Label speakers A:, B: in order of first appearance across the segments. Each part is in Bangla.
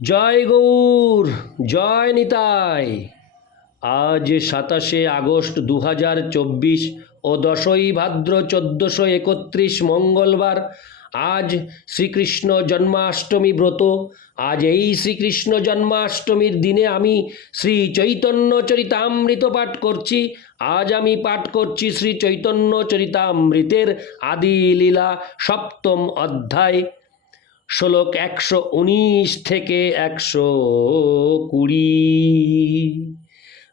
A: জয় গৌর, জয় নিতাই। আজ সাতাশে আগস্ট দু হাজার চব্বিশ ও দশই ভাদ্র চোদ্দোশো একত্রিশ মঙ্গলবার, আজ শ্রীকৃষ্ণ জন্মাষ্টমী ব্রত। আজ এই শ্রীকৃষ্ণ জন্মাষ্টমীর দিনে আমি শ্রী চৈতন্য চরিতামৃত পাঠ করছি। আজ আমি পাঠ করছি শ্রী চৈতন্য চরিতামৃতের আদি লীলা সপ্তম অধ্যায়। শ্লোক একশো উনিশ থেকে একশো কুড়ি।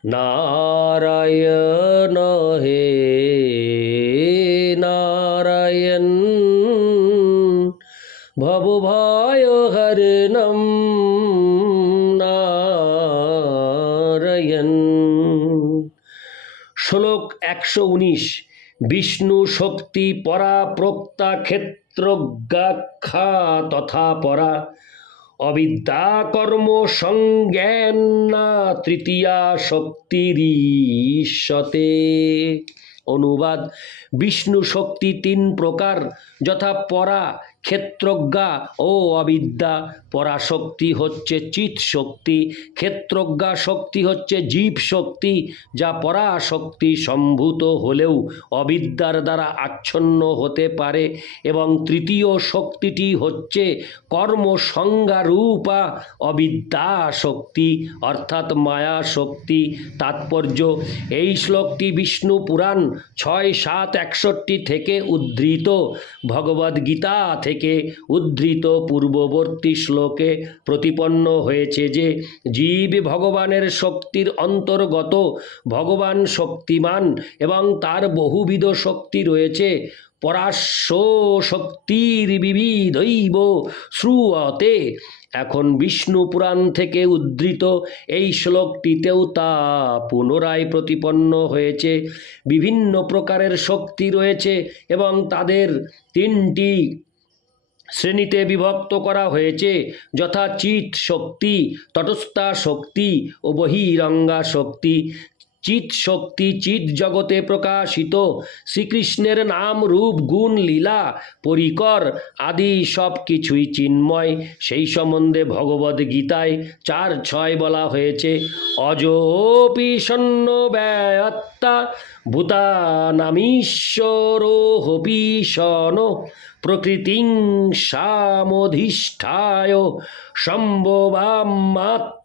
A: নারায়ণ হে নারায়ণ ভব ভয় হরণম নারায়ণ। শ্লোক একশো উনিশ, বিষ্ণু শক্তি পরা প্রক্তা ক্ষেত্রজ্ঞাখ্যা তথা পরা অবিদ্যা কর্ম সংজ্ঞান তৃতীয়া শক্তির ঈশ্বতে অনুবাদ। বিষ্ণু শক্তি তিন প্রকার। যথা পরা ক্ষেত্রজ্ঞা ও অবিদ্যা, পরাশক্তি হচ্ছে চিৎ শক্তি। ক্ষেত্রজ্ঞা শক্তি হচ্ছে জীব শক্তি, যা পরাশক্তি সম্ভূত হলেও অবিদ্যার দ্বারা আচ্ছন্ন হতে পারে এবং তৃতীয় শক্তিটি হচ্ছে কর্মসংজ্ঞারূপা অবিদ্যা শক্তি অর্থাৎ মায়া শক্তি তাৎপর্য। এই শ্লোকটি বিষ্ণু পুরাণ ছয়, সাত, একষট্টি থেকে উদ্ধৃত। ভগবদ্গীতা থেকে উদ্ধৃত পূর্ববর্তী শ্লোকে প্রতিপন্ন হয়েছে যে জীব ভগবানের শক্তির অন্তর্গত ভগবান শক্তিমান এবং তার বহুবিধ শক্তি রয়েছে। পরাশ্ব শক্তির বিবিধৈব শ্রুয়তে। এখন বিষ্ণু পুরাণ থেকে উদ্ধৃত এই শ্লোকটিতেও তা পুনরায় প্রতিপন্ন হয়েছে। বিভিন্ন প্রকারের শক্তি রয়েছে এবং তাদের তিনটি শ্রেণীতে বিভক্ত করা হয়েছে। যথা চিৎ শক্তি, তটস্থা শক্তি ও বহিরঙ্গা শক্তি। চিৎ শক্তি, চিৎ জগতে প্রকাশিত। শ্রীকৃষ্ণের নাম রূপ, গুণ, লীলা, পরিকর আদি সব কিছুই চিন্ময়। সেই সম্বন্ধে ভগবদ গীতায় চার ছয় বলা হয়েছে, অজোপি সন্ন ব্যয়ত্তা, ভূতানামীশ্বরোহপি সন প্রকৃতিং সামধিষ্ঠায় সম্ভবামাত্ম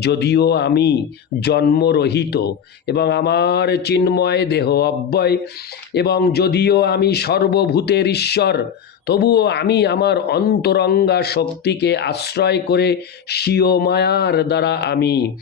A: যদিও আমি জন্মরহিত এবং আমার চিন্ময় দেহ অব্যয় এবং যদিও আমি সর্বভূতের ঈশ্বর, তবুও আমি আমার অন্তরঙ্গা শক্তিকে আশ্রয় করে স্বীয় মায়ার দ্বারা আমি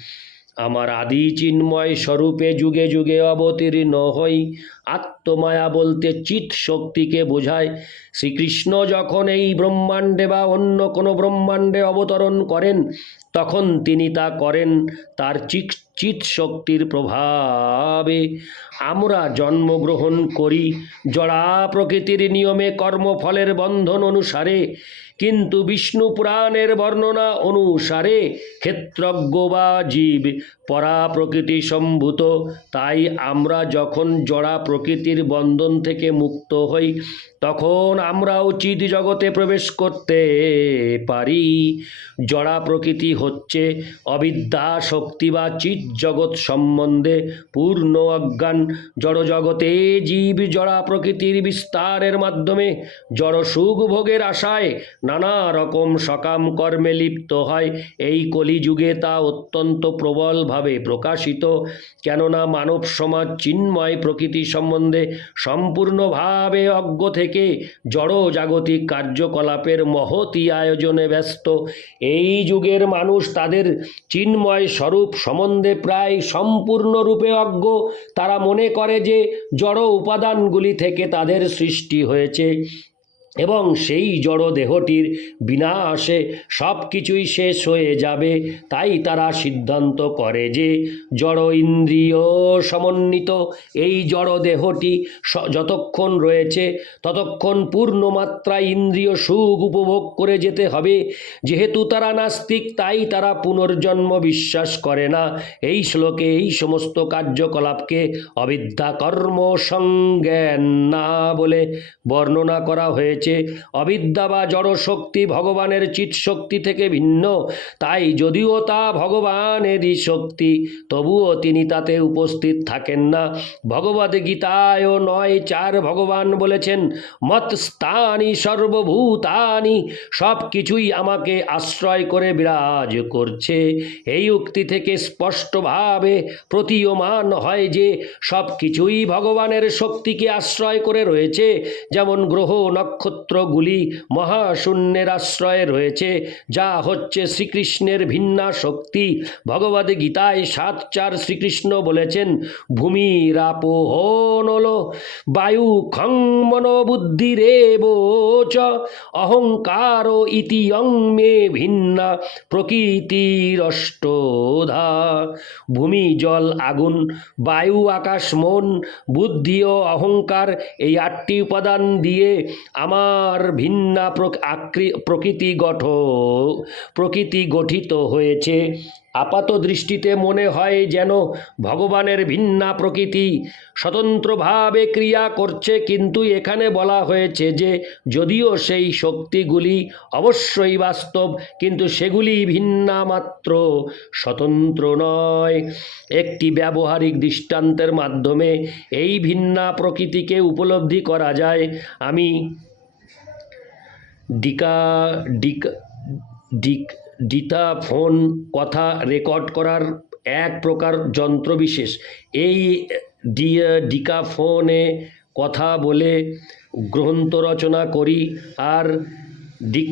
A: আমার আদি চিন্ময় স্বরূপে যুগে যুগে অবতীর্ণ হই। আত্মমায়া বলতে চিৎ শক্তিকে বোঝায়। শ্রীকৃষ্ণ যখন এই ব্রহ্মাণ্ডে বা অন্য কোনো ব্রহ্মাণ্ডে অবতরণ করেন, তখন তিনি তা করেন তার চিৎ চিৎ শক্তির প্রভাবে। আমরা জন্মগ্রহণ করি, জড়া প্রকৃতির নিয়মে কর্মফলের বন্ধন অনুসারে। কিন্তু বিষ্ণু পুরাণের বর্ণনা অনুসারে ক্ষেত্রজ্ঞ বা জীব পরা প্রকৃতি সম্ভূত। তাই আমরা যখন জড়া প্রকৃতির বন্ধন থেকে মুক্ত হই, তখন আমরাও চিদ জগতে প্রবেশ করতে পারি। জড়া প্রকৃতি হচ্ছে অবিদ্যা শক্তি বা চিৎ জগৎ সম্বন্ধে পূর্ণ অজ্ঞান। জড় জগতে জীব জড়া প্রকৃতির বিস্তারের মাধ্যমে জড় সুখ ভোগের আশায় নানা রকম সকাম কর্মে লিপ্ত হয়। এই কলিযুগে তা অত্যন্ত প্রবলভাবে প্রকাশিত। কেননা মানব সমাজ চিন্ময় প্রকৃতি সম্বন্ধে সম্পূর্ণভাবে অজ্ঞ থেকে জড় জাগতিক কার্যকলাপের মহতি আয়োজনে ব্যস্ত। এই যুগের মানুষ তাদের চিন্ময় স্বরূপ সম্বন্ধে প্রায় সম্পূর্ণরূপে অজ্ঞ। তারা মনে করে যে জড় উপাদানগুলি থেকে তাদের সৃষ্টি হয়েছে। এবং সেই জড় দেহটির বিনাশে সব কিছুই শেষ হয়ে যাবে। তাই তারা সিদ্ধান্ত করে যে জড় ইন্দ্রিয় সমন্বিত এই জড় দেহটি যতক্ষণ রয়েছে, ততক্ষণ পূর্ণমাত্রায় ইন্দ্রিয় সুখ উপভোগ করে যেতে হবে। যেহেতু তারা নাস্তিক, তাই তারা পুনর্জন্ম বিশ্বাস করে না। এই শ্লোকে এই সমস্ত কার্যকলাপকে অবিদ্যা কর্ম সংজ্ঞান না বলে বর্ণনা করা হয়েছে। হয়েছে অবিদ্যা বা জড় শক্তি ভগবানের চিৎ শক্তি থেকে ভিন্ন। তাই যদিও তা ভগবানেরই শক্তি, তবুও তিনি তাতে উপস্থিত থাকেন না। ভগবদ গীতায়ও নয় চার ভগবান বলেছেন মত স্থানি সর্বভূতানি সব কিছুই আমাকে আশ্রয় করে বিরাজ করছে। এই উক্তি থেকে স্পষ্টভাবে প্রতীয়মান হয় যে সব কিছুই ভগবানের শক্তিকে আশ্রয় করে রয়েছে। যেমন গ্রহ নক্ষত্রগুলি মহাশূন্যের আশ্রয়ে রয়েছে, যা হচ্ছে শ্রীকৃষ্ণের ভিন্না শক্তি ভগবদ গীতায় সাত চার শ্রীকৃষ্ণ বলেছেন ভূমির আপোহনল বায়ু খং মনোবুদ্ধিরেব চ অহংকার ইতি অং মে ভিন্না প্রকৃতিরষ্টধা। ভূমি জল আগুন, বায়ু আকাশ মন, বুদ্ধি ও অহংকার এই আটটি উপাদান দিয়ে আমার ভিন্না প্রক- আকৃ- প্রকৃতি গঠ, প্রকৃতি গঠিত হয়েছে। আপাত দৃষ্টিতে মনে হয় যেন ভগবানের ভিন্না প্রকৃতি স্বতন্ত্রভাবে ক্রিয়া করছে, কিন্তু এখানে বলা হয়েছে যে যদিও সেই শক্তিগুলি অবশ্যই বাস্তব, কিন্তু সেগুলি ভিন্না মাত্র, স্বতন্ত্র নয়। একটি ব্যবহারিক দৃষ্টান্তের মাধ্যমে এই ভিন্না প্রকৃতিকে উপলব্ধি করা যায়। আমি ডিকা, ডিক ডিক, ডিতা ফোন কথা রেকর্ড করার এক প্রকার যন্ত্রবিশেষ। এই ডি ডিকাফোনে কথা বলে গ্রন্থ রচনা করি আর ডিক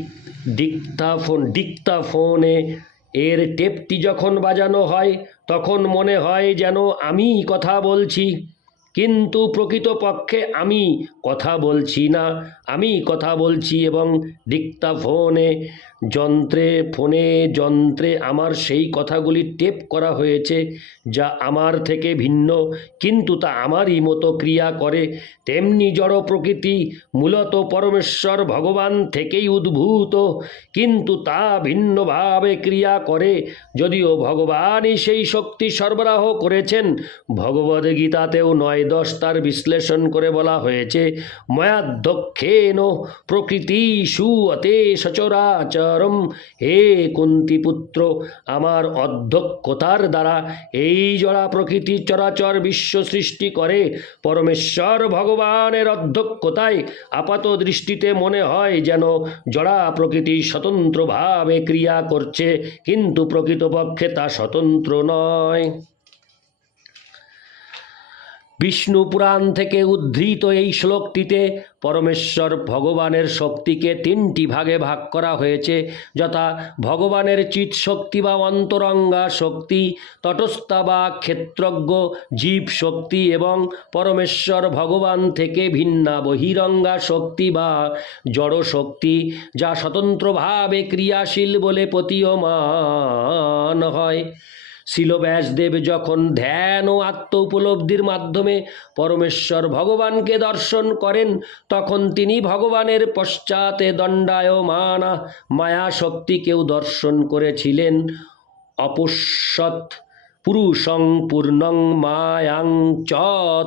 A: ডিক্তাফোন ডিক্তাফোনে এর টেপটি যখন বাজানো হয়, তখন মনে হয় যেন আমিই কথা বলছি। কিন্তু প্রকৃতপক্ষে আমি কথা বলছি না। আমি কথা বলছি এবং ডিক্তাফোনে যন্ত্রে, ফোনে, যন্ত্রে আমার সেই কথাগুলি টেপ করা হয়েছে, যা আমার থেকে ভিন্ন, কিন্তু তা আমারই মতো ক্রিয়া করে। তেমনি জড় প্রকৃতি, মূলত পরমেশ্বর ভগবান থেকেই উদ্ভূত, কিন্তু তা ভিন্নভাবে ক্রিয়া করে। যদিও ভগবানই সেই শক্তি সরবরাহ করেছেন, ভগবদ্গীতাতেও নয় দশ তার বিশ্লেষণ করে বলা হয়েছে, ময়াধ্যক্ষেন প্রকৃতি সুয়তে সচরাচরম হে কুন্তিপুত্র আমার অধ্যক্ষতার দ্বারা এই জড়া প্রকৃতি চরাচর বিশ্ব সৃষ্টি করে। পরমেশ্বর ভগবানের অধ্যক্ষতায় আপাত দৃষ্টিতে মনে হয় যেন জড়া প্রকৃতি স্বতন্ত্রভাবে ক্রিয়া করছে, কিন্তু প্রকৃতপক্ষে তা স্বতন্ত্র নয়। বিষ্ণু পুরাণ থেকে উদ্ধৃত এই শ্লোকটিতে পরমেশ্বর ভগবানের শক্তিকে তিনটি ভাগে ভাগ করা হয়েছে, যথা ভগবানের চিৎ শক্তি বা অন্তরঙ্গা শক্তি, তটস্থা বা ক্ষেত্রজ্ঞ জীব শক্তি এবং পরমেশ্বর ভগবান থেকে ভিন্না বহিরঙ্গা শক্তি বা জড় শক্তি, যা স্বতন্ত্রভাবে ক্রিয়াশীল বলে প্রতীয়মান হয়। শিল ব্যাসদেব যখন ধ্যান ও আত্ম উপলব্ধির মাধ্যমে পরমেশ্বর ভগবানকে দর্শন করেন, তখন তিনি ভগবানের পশ্চাতে দণ্ডায়মানা মায়া শক্তিকেও দর্শন করেছিলেন। অপশ্যৎ পুরুষং পূর্ণং মায়াং চ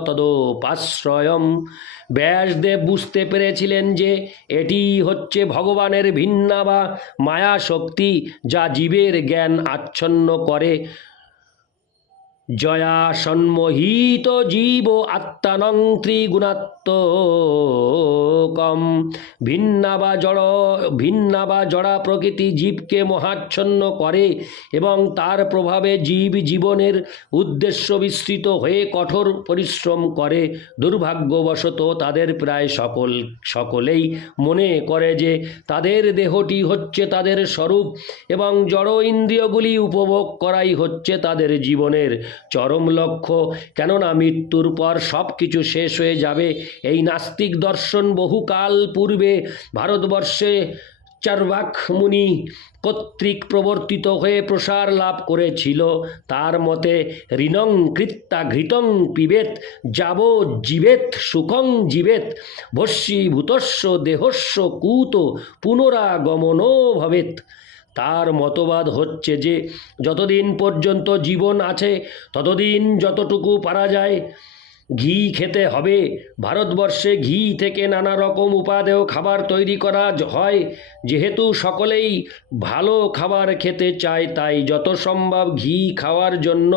A: তদোপাশ্রয়ম। ব্যাসদেব বুঝতে পেরেছিলেন যে এটি হচ্ছে ভগবানের ভিন্না বা মায়া শক্তি যা জীবের জ্ঞান আচ্ছন্ন করে। জয়া সন্মোহিত জীব আত্মানং ত্রিগুণাত্মকম। ভিন্না বা জড়, ভিন্না বা জড়া প্রকৃতি জীবকে মহাচ্ছন্ন করে এবং তার প্রভাবে জীব জীবনের উদ্দেশ্য বিস্তৃত হয়ে কঠোর পরিশ্রম করে। দুর্ভাগ্যবশত তাদের প্রায় সকল, সকলেই মনে করে যে তাদের দেহটি হচ্ছে তাদের স্বরূপ এবং জড় ইন্দ্রিয়গুলি উপভোগ করাই হচ্ছে তাদের জীবনের চরম লক্ষ্য। কেননা মৃত্যুর পর সব কিছু শেষ হয়ে যাবে। এই নাস্তিক দর্শন বহুকাল পূর্বে ভারতবর্ষে চারবাক মুনি কর্তৃক প্রবর্তিত হয়ে প্রসার লাভ করেছিল। তার মতে, ঋণং কৃত্তা ঘৃতং পিবেত, যাব জীবেত, সুখং জীবেত ভস্মীভূতস্য দেহস্য কুত পুনরাগমনও ভবেত। তার মতবাদ হচ্ছে যে, যতদিন পর্যন্ত জীবন আছে, ততদিন যতটুকু পারা যায়, ঘি খেতে হবে। ভারতবর্ষে ঘি থেকে নানা রকম উপাদেয় খাবার তৈরি করা হয়। যেহেতু সকলেই ভালো খাবার খেতে চায়, তাই যত সম্ভব ঘি খাওয়ার জন্য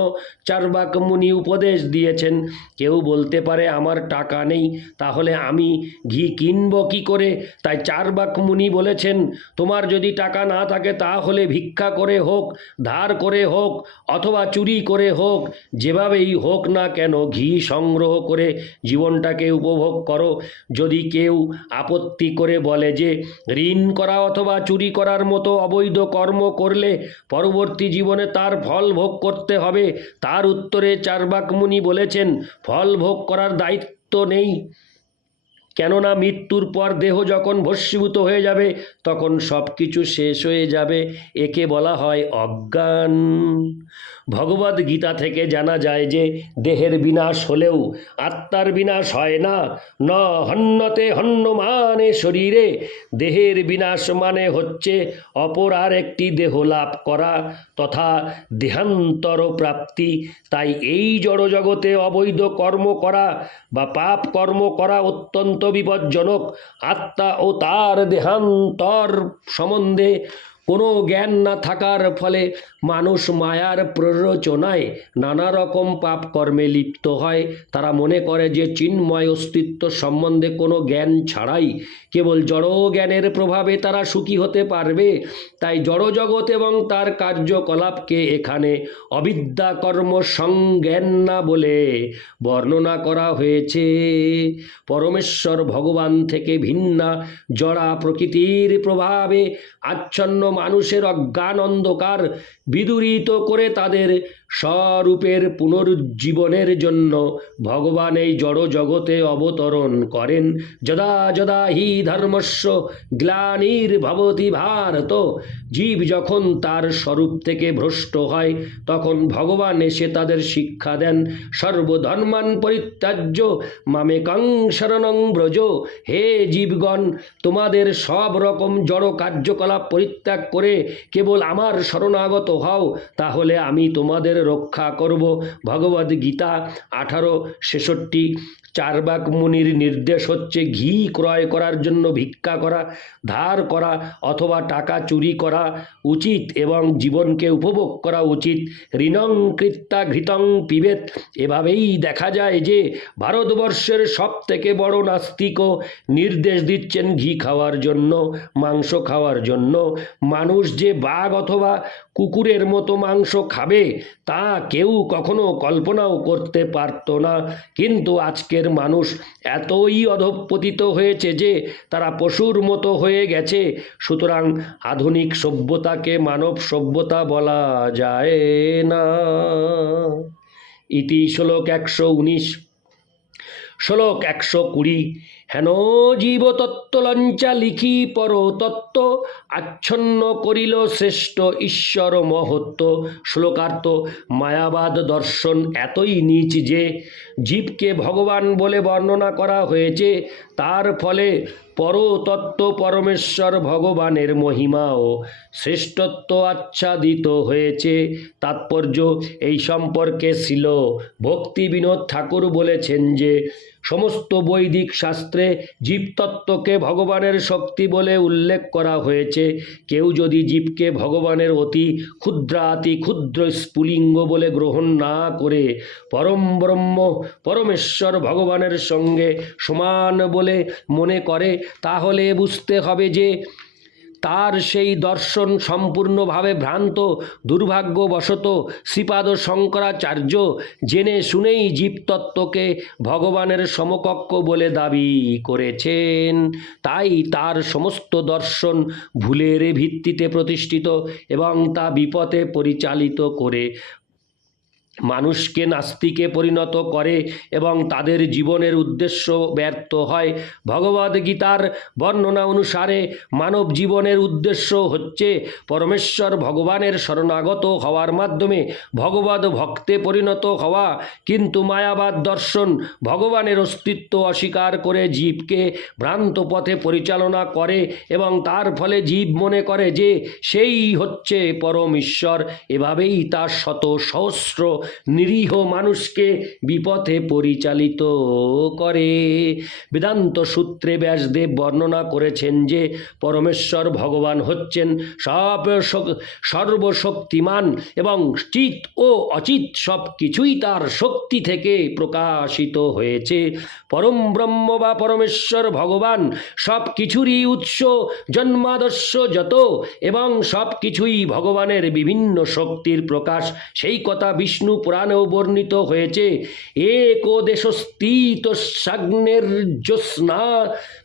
A: চারবাক মুনি উপদেশ দিয়েছেন। কেউ বলতে পারে, আমার টাকা নেই, তাহলে আমি ঘি কিনব কি করে? তাই চারবাক মুনি বলেছেন, তোমার যদি টাকা না থাকে, তাহলে ভিক্ষা করে হোক, ধার করে হোক, অথবা চুরি করে হোক, যেভাবেই হোক না কেন, ঘি সংগ্রহ করে জীবনটাকে উপভোগ করো। যদি কেউ আপত্তি করে বলে যে, ঋণ করা অথবা চুরি করার মতো অবৈধ কর্ম করলে পরবর্তী জীবনে তার ফল ভোগ করতে হবে, তার উত্তরে চারবাক মুনি বলেছেন, ফল ভোগ করার দায়িত্ব নেই। কেননা মৃত্যুর পর দেহ যখন ভস্মীভূত হয়ে যাবে, তখন সব কিছু শেষ হয়ে যাবে। একে বলা হয় অজ্ঞান। ভগবদ গীতা থেকে জানা যায় যে দেহের বিনাশ হলেও আত্মার বিনাশ হয় না। ন হন্যতে হন্যমানে শরীরে। দেহের বিনাশ মানে হচ্ছে অপর আর একটি দেহ লাভ করা তথা দেহান্তর প্রাপ্তি। তাই এই জড়জগতে অবৈধ কর্ম করা বা পাপ কর্ম করা অত্যন্ত বিপজ্জনক। আত্মা ও তার দেহান্তর সম্বন্ধে কোনো জ্ঞান না থাকার ফলে মানুষ মায়ার প্ররোচনায় নানা রকম পাপ কর্মে লিপ্ত হয়। তারা মনে করে যে চিন্ময় অস্তিত্ব সম্বন্ধে কোনো জ্ঞান ছাড়াই কেবল জড় জ্ঞানের প্রভাবে তারা সুখী হতে পারবে। তাই জড়জগৎ এবং তার কার্যকলাপকে এখানে অবিদ্যা কর্ম সংজ্ঞান না বলে বর্ণনা করা হয়েছে। পরমেশ্বর ভগবান থেকে ভিন্না জড়া প্রকৃতির প্রভাবে আচ্ছন্ন মানুষের অজ্ঞান অন্ধকার বিদূরিত করে তাদের স্বরূপের পুনরুজ্জীবনের জন্য ভগবান এই জড় জগতে অবতরণ করেন। যদা যদা হি ধর্মস্য গ্লানির ভবতি ভারত। জীব যখন তার স্বরূপ থেকে ভ্রষ্ট হয়, তখন ভগবান এসে তাদের শিক্ষা দেন। সর্বধর্মান পরিত্যাজ্য মামেকং শরণং ব্রজ। হে জীবগণ, তোমাদের সব রকম জড় কার্যকলাপ পরিত্যাগ করে কেবল আমার শরণাগত হও, তাহলে আমি তোমাদের রক্ষা করব। ভগবদ গীতা আঠারো ছেষট্টি, চারবাক মুনির নির্দেশ হচ্ছে ঘি ক্রয় করার জন্য ভিক্ষা করা, ধার করা অথবা টাকা চুরি করা উচিত এবং জীবনকে উপভোগ করা উচিত। ঋণং কৃত্তা ঘৃতং পিবেত। এভাবেই দেখা যায় যে ভারতবর্ষের সব থেকে বড় নাস্তিকও নির্দেশ দিচ্ছেন ঘি খাওয়ার জন্য, মাংস খাওয়ার জন্য। মানুষ যে বাঘ অথবা কুকুরের মতো মাংস খাবে, তা কেউ কখনো কল্পনাও করতে পারত না। কিন্তু আজকের মানুষ এতই অধঃপতিত হয়েছে যে তারা পশুর মতো হয়ে গেছে। সুতরাং আধুনিক সভ্যতাকে মানব সভ্যতা বলা যায় না। ইতি শ্লোক একশো উনিশ। শ্লোক একশো কুড়ি। হেন জীব তত্ত্বলঞ্চা লিখি পর তত্ত্ব আচ্ছন্ন করিল শ্রেষ্ঠ ঈশ্বর মহত্ব শ্লোকার্থ, মায়াবাদ দর্শন এতই নিচ যে, জীবকে ভগবান বলে বর্ণনা করা হয়েছে, তার ফলে পরতত্ত্ব পরমেশ্বর ভগবানের মহিমা ও শ্রেষ্ঠত্ব আচ্ছাদিত হয়েছে। তাৎপর্য, এই সম্পর্কে ছিল ভক্তি বিনোদ ঠাকুর বলেছেন যে সমস্ত বৈদিক শাস্ত্রে জীবতত্ত্বকে ভগবানের শক্তি বলে উল্লেখ করা হয়েছে। কেউ যদি জীবকে ভগবানের অতি ক্ষুদ্রাতি ক্ষুদ্র স্ফুলিঙ্গ বলে গ্রহণ না করে পরম ব্রহ্ম পরমেশ্বর ভগবানের সঙ্গে সমান বলে মনে করে, তাহলে বুঝতে হবে যে তার সেই দর্শন সম্পূর্ণভাবে ভ্রান্ত, দুর্ভাগ্যবশত শ্রীপাদ শঙ্করাচার্য জেনে শুনেই জীবতত্ত্বকে ভগবানের সমকক্ষ বলে দাবি করেছেন। তাই তার সমস্ত দর্শন ভুলের ভিত্তিতে প্রতিষ্ঠিত এবং তা বিপথে পরিচালিত করে মানুষকে নাস্তিকে পরিণত করে এবং তাদের জীবনের উদ্দেশ্য ব্যর্থ হয়। ভগবদ গীতার বর্ণনা অনুসারে মানব জীবনের উদ্দেশ্য হচ্ছে পরমেশ্বর ভগবানের শরণাগত হওয়ার মাধ্যমে ভগবদ ভক্তে পরিণত হওয়া। কিন্তু মায়াবাদ দর্শন ভগবানের অস্তিত্ব অস্বীকার করে জীবকে ভ্রান্ত পথে পরিচালনা করে এবং তার ফলে জীব মনে করে যে সেই হচ্ছে পরম ঈশ্বর এভাবেই তার শত সহস্র নিরীহ মানুষকে বিপথে পরিচালিত করে। বেদান্ত সূত্রে ব্যাসদেব বর্ণনা করেছেন যে, পরমেশ্বর ভগবান হচ্ছেন সব সর্বশক্তিমান এবং চিত ও অচিত সব কিছুই তার শক্তি থেকে প্রকাশিত হয়েছে। পরম ব্রহ্ম বা পরমেশ্বর ভগবান সব কিছুরই উৎস, জন্মাদর্শ যত এবং সব কিছুই ভগবানের বিভিন্ন শক্তির প্রকাশ। সেই কথা বিষ্ণু পুরাণেও বর্ণিত হয়েছে, এক দেশস্থিত সাগ্নের জ্যোৎস্না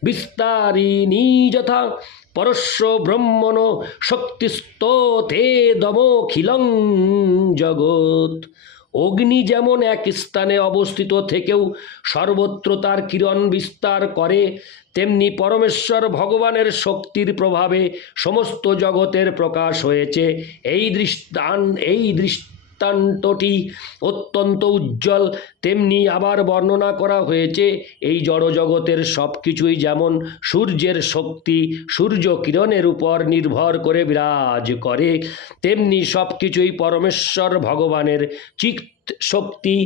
A: বিস্তারিণী যথা পরস্য ব্রহ্মণ শক্তিস্তথে দমখিলং জগৎ। অগ্নি যেমন এক স্থানে অবস্থিত থেকেও সর্বত্র তার কিরণ বিস্তার করে, তেমনি পরমেশ্বর ভগবানের শক্তির প্রভাবে সমস্ত জগতের প্রকাশ হয়েছে। এই দৃষ্টান, এই দৃষ্টান্তটি অত্যন্ত উজ্জ্বল, তেমনি আবার বর্ণনা করা হয়েছে, এই জড়জগতের সব কিছুই যেমন সূর্যের শক্তি, সূর্য কিরণের উপর নির্ভর করে বিরাজ করে, তেমনি সব কিছুই পরমেশ্বর ভগবানের চিত শক্তি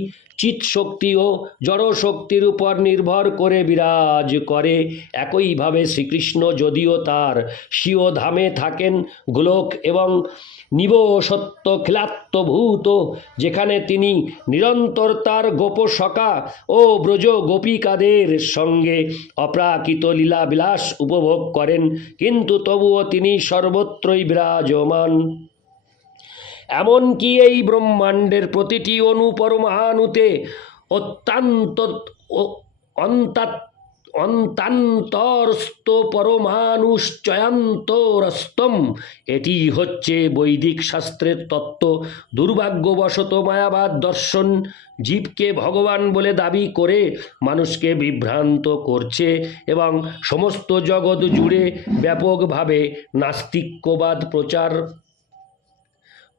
A: চিত শক্তি ও জড় শক্তির উপর নির্ভর করে বিরাজ করে, একইভাবে শ্রীকৃষ্ণ যদিও তার স্বীয় ধামে থাকেন, গোলক এবং নিবসত্ব খিলাত্মভূত যেখানে তিনি নিরন্তর তার গোপসখা ও ব্রজ গোপিকাদের সঙ্গে অপ্রাকৃত লীলা বিলাস উপভোগ করেন, কিন্তু তবুও তিনি সর্বত্রই বিরাজমান। এমনকি এই ব্রহ্মাণ্ডের প্রতিটি অনু পরমাণুতে অত্যন্ত ও- অন্তাৎ অন্তান্তরস্থ পরমাণুশ্চয়ান্তরস্তম এটি হচ্ছে বৈদিক শাস্ত্রের তত্ত্ব, দুর্ভাগ্যবশত মায়াবাদ দর্শন। জীবকে ভগবান বলে দাবি করে মানুষকে বিভ্রান্ত করছে এবং সমস্ত জগৎ জুড়ে ব্যাপকভাবে নাস্তিক্যবাদ প্রচার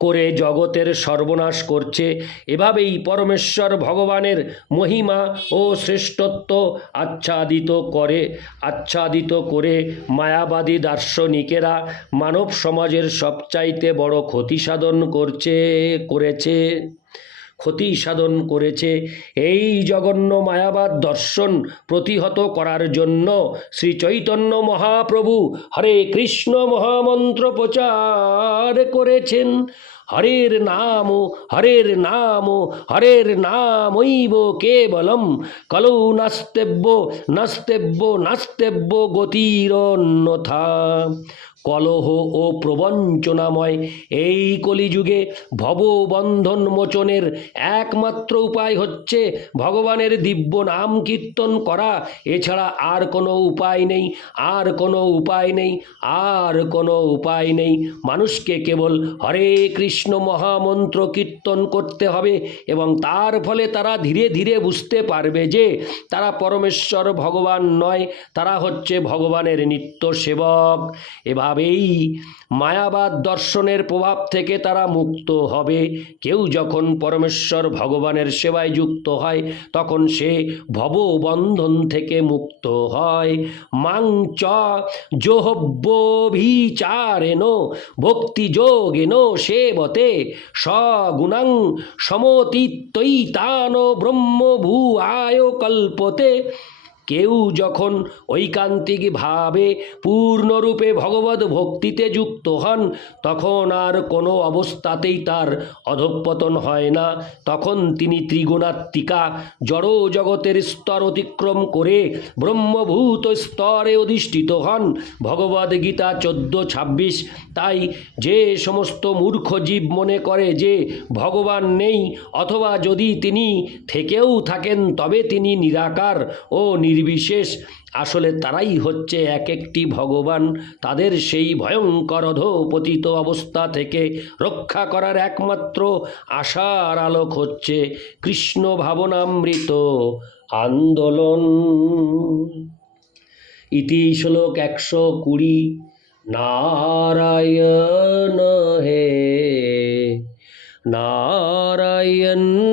A: করে জগতের সর্বনাশ করছে। এভাবেই পরমেশ্বর ভগবানের মহিমা ও শ্রেষ্ঠত্ব আচ্ছাদিত করে আচ্ছাদিত করে মায়াবাদী দার্শনিকেরা মানব সমাজের সবচাইতে বড় ক্ষতি সাধন করছে, করেছে। ক্ষতি সাধন করেছে। এই জঘন্য মায়াবাদ দর্শন প্রতিহত করার জন্য শ্রী চৈতন্য মহাপ্রভু হরে কৃষ্ণ মহামন্ত্র প্রচার করেছেন। হরের নাম হরের নাম, হরের নামৈব কেবলম। কলৌ নাস্তেব্য নাস্তেব্য নাস্তেব্য গতিরন্যথা। কলহ ও প্রবঞ্চনাময় এই কলিযুগে ভববন্ধন মোচনের একমাত্র উপায় হচ্ছে ভগবানের দিব্য নাম কীর্তন করা। এছাড়া আর কোনো উপায় নেই, আর কোনো উপায় নেই, আর কোনো উপায় নেই। মানুষকে কেবল হরে কৃষ্ণ মহামন্ত্র কীর্তন করতে হবে এবং তার ফলে তারা ধীরে ধীরে বুঝতে পারবে যে তারা পরমেশ্বর ভগবান নয়, তারা হচ্ছে ভগবানের নিত্য সেবক। এভাবেই মায়াবাদ দর্শনের প্রভাব থেকে তারা মুক্ত হবে। কেউ যখন পরমেশ্বর ভগবানের সেবায় যুক্ত হয়, তখন সে ভববন্ধন থেকে মুক্ত হয়। মাং চ জোহব্যভিচারেণ ভক্তিযোগেন সেবতে সগুণাং ব্রহ্মভূ আয় কল্পতে কেউ যখন ঐকান্তিকভাবে পূর্ণরূপে ভগবত ভক্তিতে যুক্ত হন, তখন আর কোনো অবস্থাতেই তার অধঃপতন হয় না। তখন তিনি ত্রিগুণাত্মিকা জড় জগতের স্তর অতিক্রম করে ব্রহ্মভূত স্তরে অধিষ্ঠিত হন। ভগবদ গীতা চোদ্দ ছাব্বিশ, তাই যে সমস্ত মূর্খ জীব মনে করে যে ভগবান নেই, অথবা যদি তিনি থেকেও থাকেন, তবে তিনি নিরাকার ও নির্বিশেষ। আসলে তারাই হচ্ছে এক একটি ভগবান। তাদের সেই ভয়ঙ্কর অধপতিত অবস্থা থেকে রক্ষা করার একমাত্র আশার আলোক হচ্ছে কৃষ্ণ ভাবনামৃত আন্দোলন। ইতি শ্লোক একশো কুড়ি। নারায়ণ হে। নারায়ণ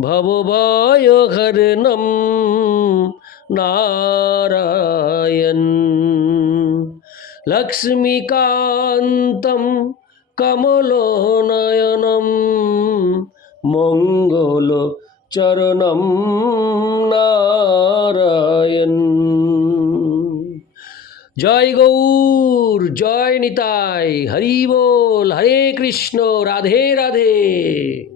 A: ভবভয় হরণম নারায়ণ। লক্ষ্মীকান্তম কমলনয়নম মঙ্গল চরণম নারায়ণ। জয় গৌর, জয় নিতাই, হরি বল, হরে কৃষ্ণ, রাধে রাধে।